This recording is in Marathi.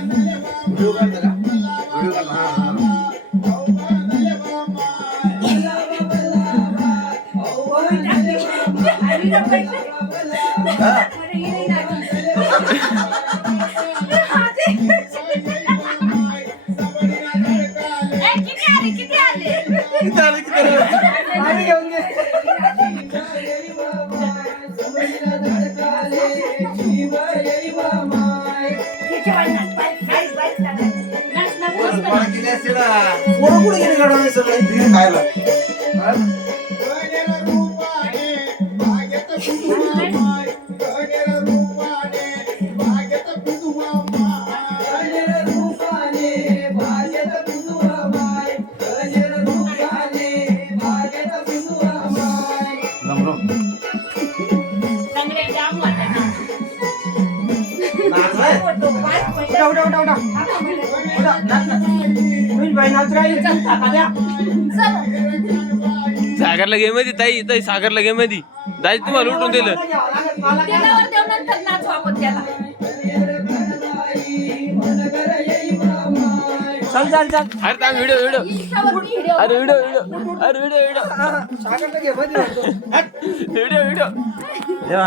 व्हिडिओ काढता का? व्हिडिओ काढ. किती आले घेऊन घे. पोरं कुठे गेली गाडा सगळे खायला? सागरला गेम मध्ये ताई ताई सागरला गेम मध्ये जायचं तुम्हाला उठून दिलं. चल चल चल. अरे त्या व्हिडिओ अरे व्हिडिओ व्हिडिओ